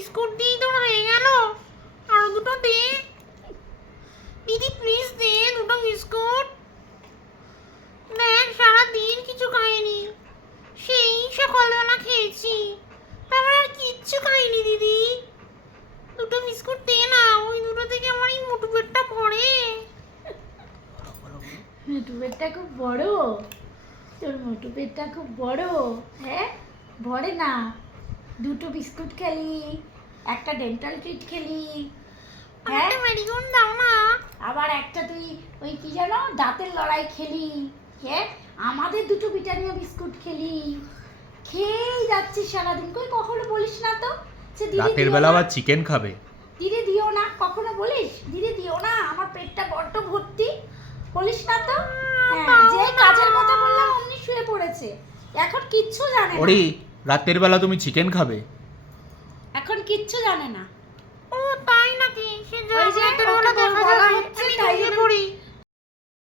Biscuit দিয়েই তোর হয়ে গেল, আরো দুটো দে দিদি, প্লিজ দে দুটো বিস্কুট। দেখ সারাদিন কিছু খাইনি, সেই সকালবেলা খেয়েছি, তারপর আর কিচ্ছু খাইনি দিদি। দুটো বিস্কুট দে না, ওই দুটো থেকে আমার এই মোটু পেটটা ভরে। মোটু পেটটা খুব বড়, তোর মোটু পেটটা খুব বড়। হ্যাঁ, ভরে না। দুটো বিস্কুট খেলি, একটা ডেন্টাল ট্রিট খেলি, হ্যাঁ, একটা মেডিকন দাও না। আবার একটা তুই ওই কি জানো দাঁতের লড়াই খেলি, হ্যাঁ, আমাদের দুটো ব্রিটানিয়া বিস্কুট খেলি, খেয়েই যাচ্ছিস সারাদিন। কই কখনো বলিস না তো যে দিদি রাতের দিও বেলা না, আবার চিকেন খাবে। দিদি দিও না, কখনো বলিস দিদি দিও না, আমার পেটটা বড্ড ভর্তি, বলিস না তো। হ্যাঁ, যে কাজের কথা বললাম অমনি শুয়ে পড়েছে, এখন কিচ্ছু জানে না, ওরে রাতের বেলা তুমি চিকেন খাবে? এখন কিচ্ছু জানে না। ও তাই নাকি? সে ওই যে